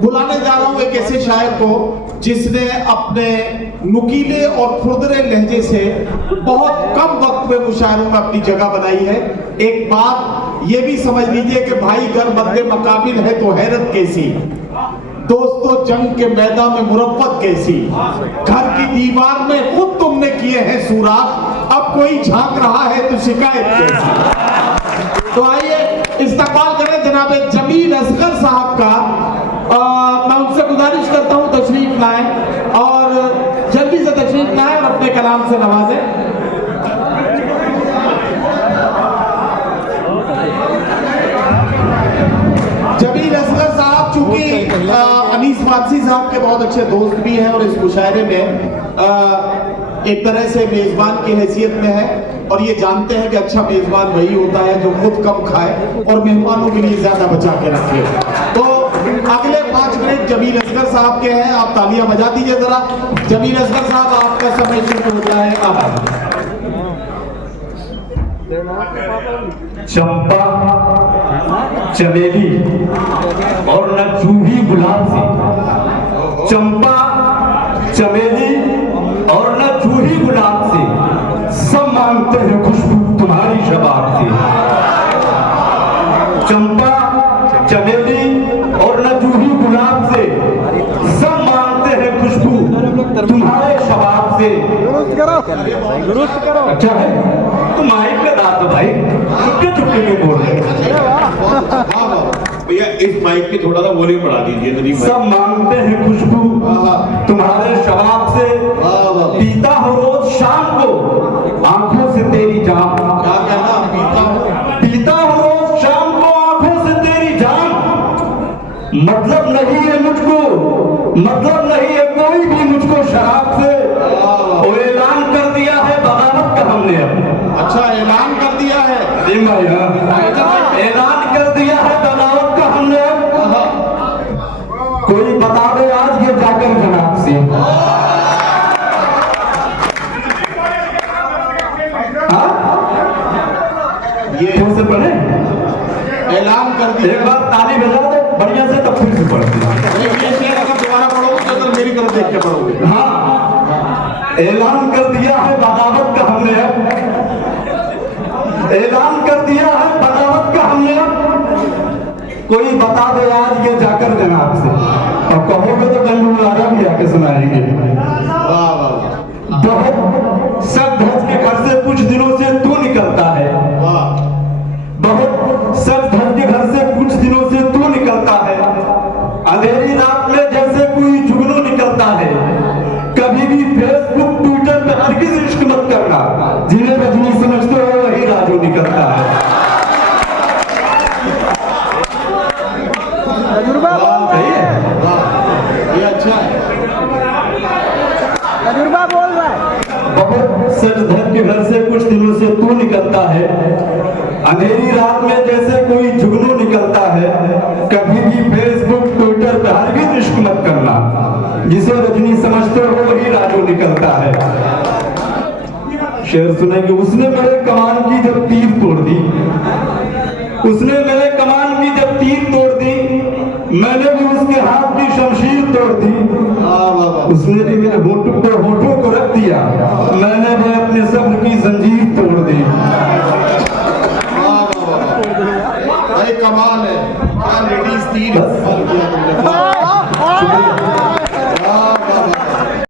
बुलाने जा रहा हूं एक ऐसे शायर को जिसने अपने नुकीले और खुरदरे लहजे से बहुत कम वक्त में मुशायरों में अपनी जगह बनाई है। एक बात ये भी समझ लीजिए कि भाई घर बंदे मकाबिल है तो हैरत कैसी, दोस्तों जंग के मैदान में मुरब्बत कैसी, घर की दीवार में खुद तुमने किए हैं सुराख, अब कोई झांक रहा है तो शिकायत कैसी। तो आइए इस्तकबाल करें जनाब जमील असगर साहब का। मैं उनसे गुजारिश करता हूं तशरीफ लाएं और जल्दी से तशरीफ लाएं और अपने कलाम से नवाजें। जमील असगर साहब चूंकि अनीस फारसी साहब के बहुत अच्छे दोस्त भी हैं और इस मुशायरे में एक तरह से मेजबान की हैसियत में है और ये जानते हैं कि अच्छा मेजबान वही होता है जो खुद कम खाए और मेहमानों के लिए ज्यादा बचा के रखे। तो अगले 5 मिनट जमील असगर साहब के हैं, आप तालियां बजा दीजिए जरा। जमील असगर साहब आपका समय शुरू होता है। चंपा चमेली और न जूही गुलाब से, चंपा चमेली और न जूही गुलाब से, सब मांगते हैं खुशबू तुम्हारी शबाब से। चंपा चमेली और न जूही गुलाब से, सब मांगते हैं खुशबू तुम्हारे शबाब से। दुरुस्त करो। अच्छा है तुम माइक पे दाद दो भाई, चुपके चुपके क्यों बोल रहे हो? भैया इस माइक की थोड़ा सा वॉल्यूम बढ़ा दीजिए। सब मांगते हैं खुशबू तुम्हारे शबाब से, पीता हो रोज शाम को आंखों से तेरी जान। क्या कहना, पीता हो रोज शाम को आंखों से तेरी जान। मतलब नहीं है मुझको, मतलब नहीं है कोई भी मुझको शराब से। और ऐलान कर दिया है बगावत का हमने अब। अच्छा ऐलान कर दिया है जी भाई, ऐलान कर दिया है बगावत का हमने अब। कोई बता दे आज ये जाकर जनाब से। ये फिर से पढ़े, ऐलान कर दिया। एक बार ताली बजा दो बढ़िया से, तब फिर से पढ़ते। ये शेर अगर दोबारा पढ़ोगे तो अगर मेरी तरफ देख के पढ़ोगे। हाँ, ऐलान कर दिया है बगावत का हमने अब। ऐलान कर दिया है बगावत का हमने अब। कोई बता दे आज ये जाकर जनाब से, और कहोगे तो गंगुलारा भी आके सुनाएंगे। वाह वाह, बहुत सज धज के घर से कुछ दिनों से तू निकलता है। वाह, बहुत सज धज के घर से कुछ दिनों से तू निकलता है। अंधेरी रात में जैसे कोई जुगनू निकलता है। कभी भी फेसबुक ट्विटर पे हरगिज़ इश्क मत करना, जिन्हें रजनी समझते हो वही राजू निकलता है। तजुर्बा बोल रहा है, वाह, ये अच्छा है। तजुर्बा बोल रहा है। बहुत सज धज के घर से कुछ दिनों से तू निकलता है। अंधेरी रात में जैसे कोई जुगनू निकलता है। कभी भी फेसबुक ट्विटर पे हरगिज़ इश्क मत करना, जिसे रजनी समझते हो वही राजू निकलता है। शेर सुनेंगे। उसने मेरे कमान की जब तीर तोड़ दी, उसने मेरे कमान की जब तीर तोड़ दी, मैंने भी उसके हाथ की शमशीर तोड़ दी। उसने भी मेरे होठों को रख दिया, मैंने भी अपने सब्र की जंजीर तोड़ दी। भाई कमाल है, क्या लेडीज तीर।